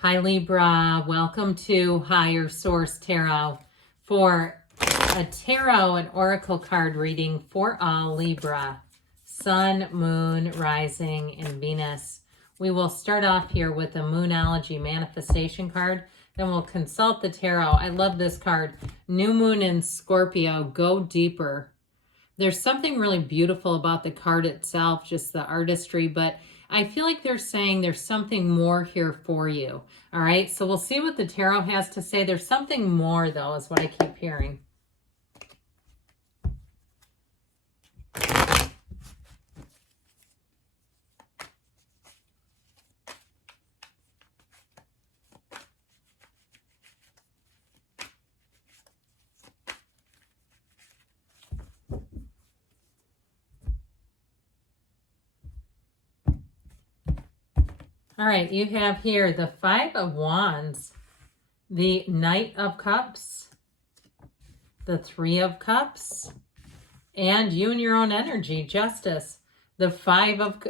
Hi Libra, welcome to Higher Source Tarot for a tarot and oracle card reading for all Libra, Sun, Moon, Rising, and Venus. We will start off here with a Moonology manifestation card, then we'll consult the tarot. I love this card. New Moon in Scorpio, go deeper. There's something really beautiful about the card itself, just the artistry, but I feel like they're saying there's something more here for you. All right, so we'll see what the tarot has to say. There's something more, though, is what I keep hearing. All right, you have here the Five of Wands, the Knight of Cups, the Three of Cups, and you and your own energy, Justice. The Five of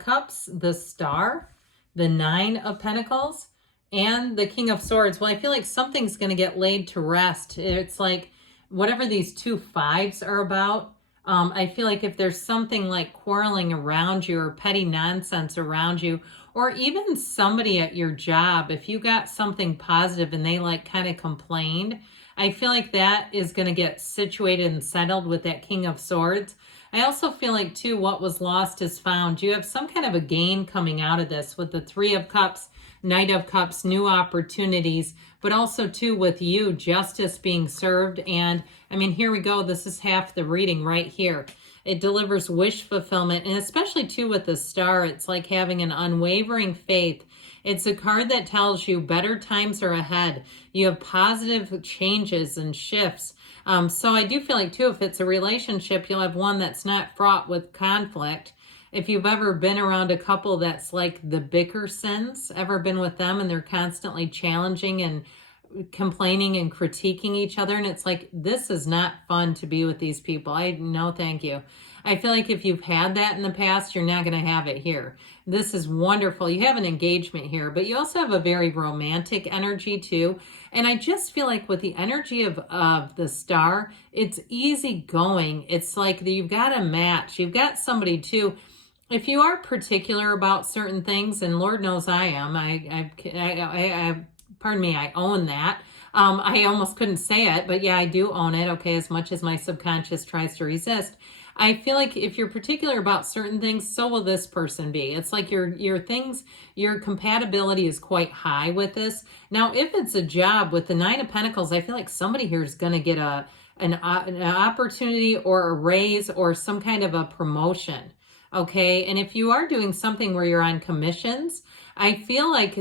Cups, the Star, the Nine of Pentacles, and the King of Swords. Well, I feel like something's going to get laid to rest. It's like whatever these two fives are about, I feel like if there's something like quarreling around you or petty nonsense around you, or even somebody at your job, if you got something positive and they like kind of complained, I feel like that is going to get situated and settled with that King of Swords. I also feel like, too, what was lost is found. You have some kind of a gain coming out of this with the Three of Cups, Knight of Cups, new opportunities, but also, too, with you, justice being served. And, I mean, here we go. This is half the reading right here. It delivers wish fulfillment, and especially, too, with the Star, it's like having an unwavering faith. It's a card that tells you better times are ahead. You have positive changes and shifts. So I do feel like, too, if it's a relationship, you'll have one that's not fraught with conflict. If you've ever been around a couple that's like the Bickersons, ever been with them and they're constantly challenging and complaining and critiquing each other, and it's like, this is not fun to be with these people. No, thank you. I feel like if you've had that in the past, you're not going to have it here. This is wonderful. You have an engagement here, but you also have a very romantic energy too. And I just feel like with the energy of the Star, it's easy going. It's like you've got a match. You've got somebody too. If you are particular about certain things, and Lord knows I am, pardon me, I own that. I almost couldn't say it, but yeah, I do own it, okay, as much as my subconscious tries to resist. I feel like if you're particular about certain things, so will this person be. It's like your things, your compatibility is quite high with this. Now, if it's a job with the Nine of Pentacles, I feel like somebody here is going to get an opportunity or a raise or some kind of a promotion. Okay, and if you are doing something where you're on commissions, I feel like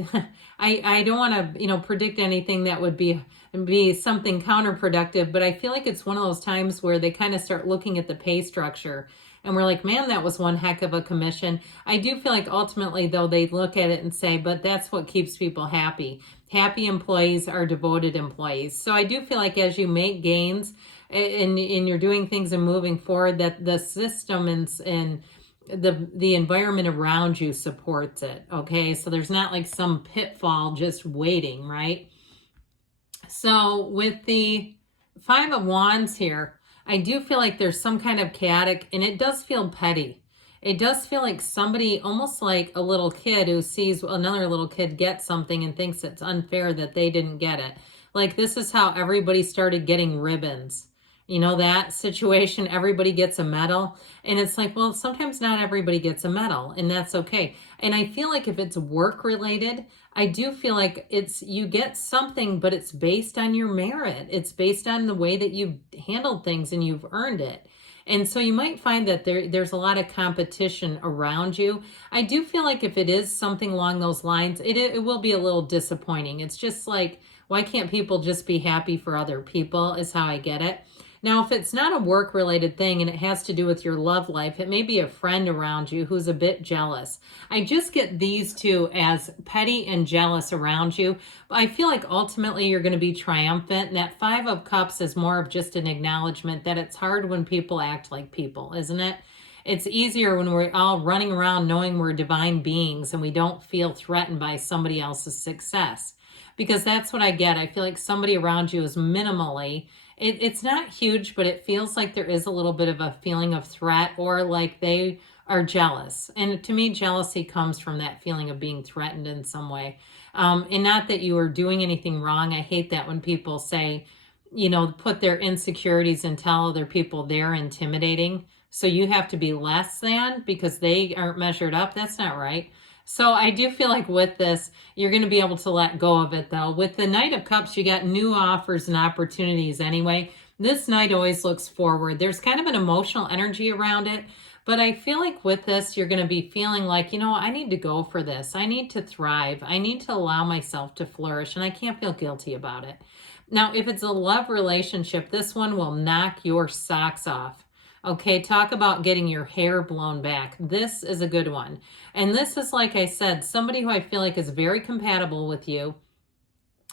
I don't want to, predict anything that would be something counterproductive, but I feel like it's one of those times where they kind of start looking at the pay structure and we're like, man, that was one heck of a commission. I do feel like ultimately, though, they look at it and say, but that's what keeps people happy. Happy employees are devoted employees. So I do feel like as you make gains and you're doing things and moving forward, that the system and the environment around you supports it. Okay, so there's not like some pitfall just waiting, right? So with the Five of Wands here, I do feel like there's some kind of chaotic, and it does feel petty. It does feel like somebody, almost like a little kid who sees another little kid get something and thinks it's unfair that they didn't get it. Like, this is how everybody started getting ribbons. You know, that situation, everybody gets a medal. And it's like, well, sometimes not everybody gets a medal, and that's okay. And I feel like if it's work related, I do feel like you get something, but it's based on your merit. It's based on the way that you've handled things and you've earned it. And so you might find that there's a lot of competition around you. I do feel like if it is something along those lines, it will be a little disappointing. It's just like, why can't people just be happy for other people is how I get it. Now, if it's not a work-related thing and it has to do with your love life, it may be a friend around you who's a bit jealous. I just get these two as petty and jealous around you. But I feel like ultimately you're going to be triumphant. And that Five of Cups is more of just an acknowledgement that it's hard when people act like people, isn't it? It's easier when we're all running around knowing we're divine beings and we don't feel threatened by somebody else's success. Because that's what I get. I feel like somebody around you is minimally, it's not huge, but it feels like there is a little bit of a feeling of threat, or like they are jealous. And to me, jealousy comes from that feeling of being threatened in some way. And not that you are doing anything wrong. I hate that when people say, put their insecurities and tell other people they're intimidating, so you have to be less than because they aren't measured up. That's not right. So I do feel like with this, you're going to be able to let go of it, though. With the Knight of Cups, you got new offers and opportunities anyway. This Knight always looks forward. There's kind of an emotional energy around it. But I feel like with this, you're going to be feeling like, I need to go for this. I need to thrive. I need to allow myself to flourish, and I can't feel guilty about it. Now, if it's a love relationship, this one will knock your socks off. Okay, talk about getting your hair blown back. This is a good one. And this is, like I said, somebody who I feel like is very compatible with you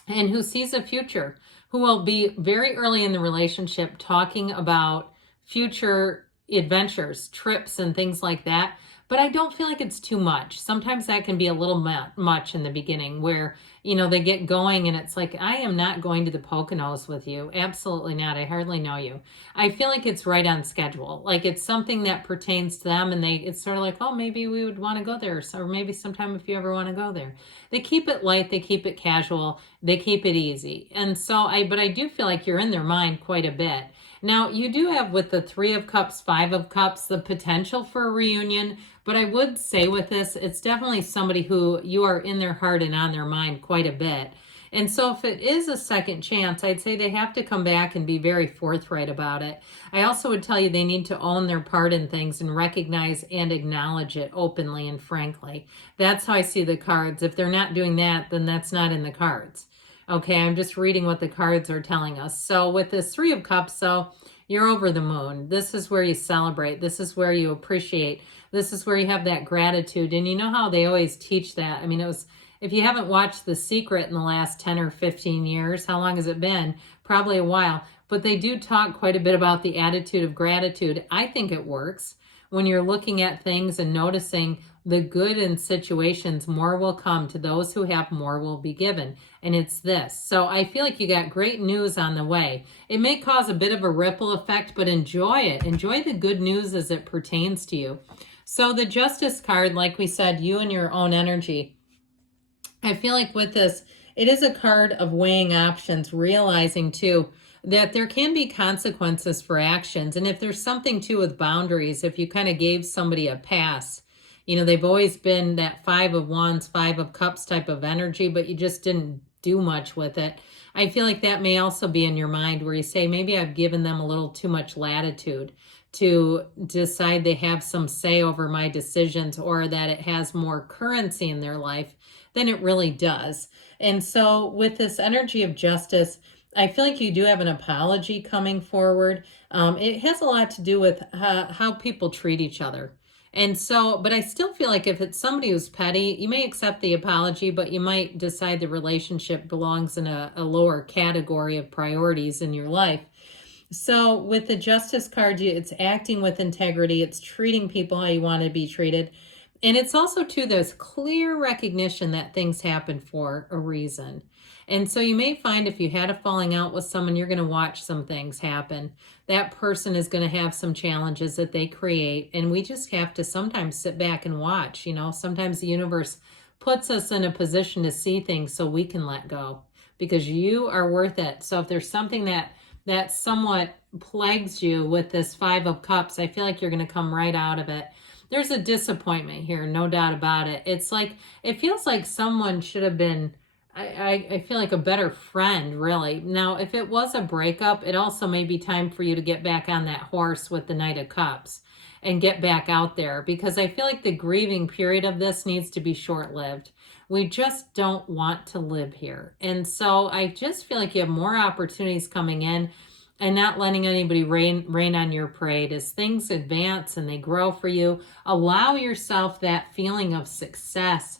and who sees a future, who will be very early in the relationship talking about future adventures, trips, and things like that. But I don't feel like it's too much. Sometimes that can be a little much in the beginning where, they get going and it's like, I am not going to the Poconos with you. Absolutely not. I hardly know you. I feel like it's right on schedule. Like it's something that pertains to them, and it's sort of like, oh, maybe we would want to go there. Or maybe sometime if you ever want to go there. They keep it light. They keep it casual. They keep it easy. And so but I do feel like you're in their mind quite a bit. Now, you do have with the 3 of Cups, 5 of Cups, the potential for a reunion. But I would say with this, it's definitely somebody who you are in their heart and on their mind quite a bit. And so if it is a second chance, I'd say they have to come back and be very forthright about it. I also would tell you they need to own their part in things and recognize and acknowledge it openly and frankly. That's how I see the cards. If they're not doing that, then that's not in the cards. Okay, I'm just reading what the cards are telling us. So with this 3 of Cups, so you're over the moon. This is where you celebrate. This is where you appreciate. This is where you have that gratitude. And you know how they always teach that. I mean, if you haven't watched The Secret in the last 10 or 15 years, how long has it been? Probably a while. But they do talk quite a bit about the attitude of gratitude. I think it works. When you're looking at things and noticing the good in situations, more will come. To those who have, more will be given. And it's this. So I feel like you got great news on the way. It may cause a bit of a ripple effect, but enjoy it. Enjoy the good news as it pertains to you. So the Justice card, like we said, you and your own energy. I feel like with this, it is a card of weighing options, realizing too that there can be consequences for actions. And if there's something too with boundaries, if you kind of gave somebody a pass, they've always been that 5 of Wands, 5 of Cups type of energy, but you just didn't do much with it. I feel like that may also be in your mind where you say, maybe I've given them a little too much latitude to decide they have some say over my decisions, or that it has more currency in their life than it really does. And so with this energy of justice, I feel like you do have an apology coming forward. It has a lot to do with how people treat each other. And so, but I still feel like if it's somebody who's petty, you may accept the apology, but you might decide the relationship belongs in a lower category of priorities in your life. So with the Justice card, it's acting with integrity. It's treating people how you want to be treated. And it's also, too, there's clear recognition that things happen for a reason. And so you may find if you had a falling out with someone, you're going to watch some things happen. That person is going to have some challenges that they create. And we just have to sometimes sit back and watch. Sometimes the universe puts us in a position to see things so we can let go, because you are worth it. So if there's something that somewhat plagues you with this 5 of Cups, I feel like you're going to come right out of it. There's a disappointment here, no doubt about it. It's like, it feels like someone should have been, I feel like a better friend, really. Now, if it was a breakup, it also may be time for you to get back on that horse with the Knight of Cups and get back out there, because I feel like the grieving period of this needs to be short-lived. We just don't want to live here. And so I just feel like you have more opportunities coming in, and not letting anybody rain on your parade. As things advance and they grow for you, allow yourself that feeling of success.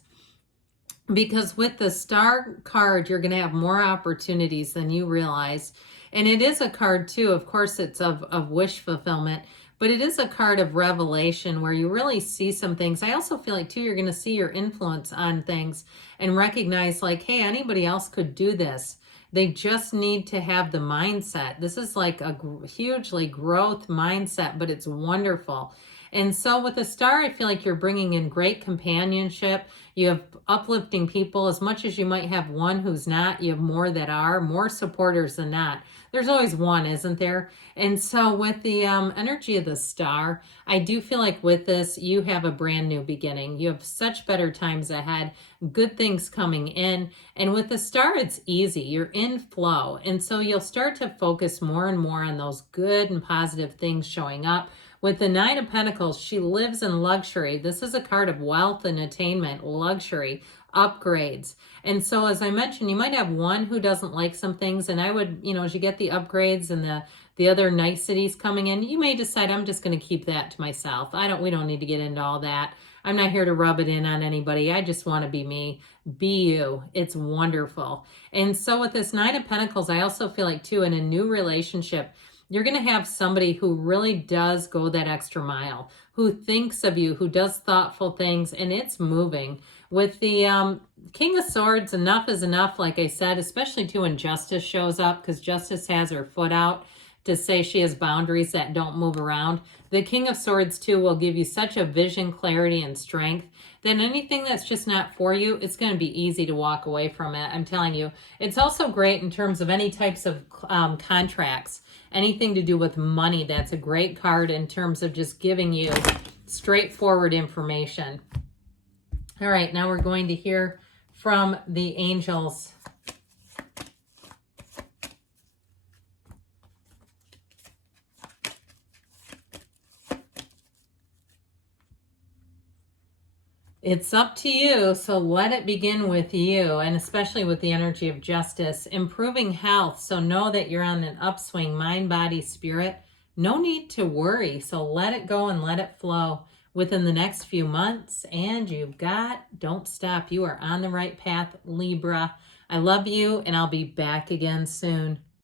Because with the Star card, you're going to have more opportunities than you realize. And it is a card, too. Of course, it's of wish fulfillment. but it is a card of revelation where you really see some things. I also feel like too, you're going to see your influence on things and recognize like, hey, anybody else could do this. They just need to have the mindset. This is like a hugely growth mindset, but it's wonderful. And so with the star, I feel like you're bringing in great companionship. You have uplifting people. As much as you might have one who's not, you have more that are, more supporters than not. There's always one, isn't there? And so with the energy of the star, I do feel like with this, you have a brand new beginning. You have such better times ahead, good things coming in. And with the star, it's easy. You're in flow. And so you'll start to focus more and more on those good and positive things showing up. With the Nine of Pentacles, she lives in luxury. This is a card of wealth and attainment, luxury, upgrades. And so as I mentioned, you might have one who doesn't like some things, and I would, as you get the upgrades and the other niceties coming in, you may decide I'm just going to keep that to myself. We don't need to get into all that. I'm not here to rub it in on anybody. I just want to be me, be you. It's wonderful. And so with this Nine of Pentacles, I also feel like too, in a new relationship, you're going to have somebody who really does go that extra mile, who thinks of you, who does thoughtful things, and it's moving. With the King of Swords, enough is enough, like I said, especially too when Justice shows up, because Justice has her foot out to say she has boundaries that don't move around. The King of Swords too will give you such a vision, clarity, and strength that anything that's just not for you, it's going to be easy to walk away from it. I'm telling you. It's also great in terms of any types of contracts, anything to do with money. That's a great card in terms of just giving you straightforward information. All right, now we're going to hear from the angels. It's up to you, so let it begin with you, and especially with the energy of Justice. Improving health, so know that you're on an upswing, mind, body, spirit. No need to worry, so let it go and let it flow within the next few months, and don't stop. You are on the right path, Libra. I love you, and I'll be back again soon.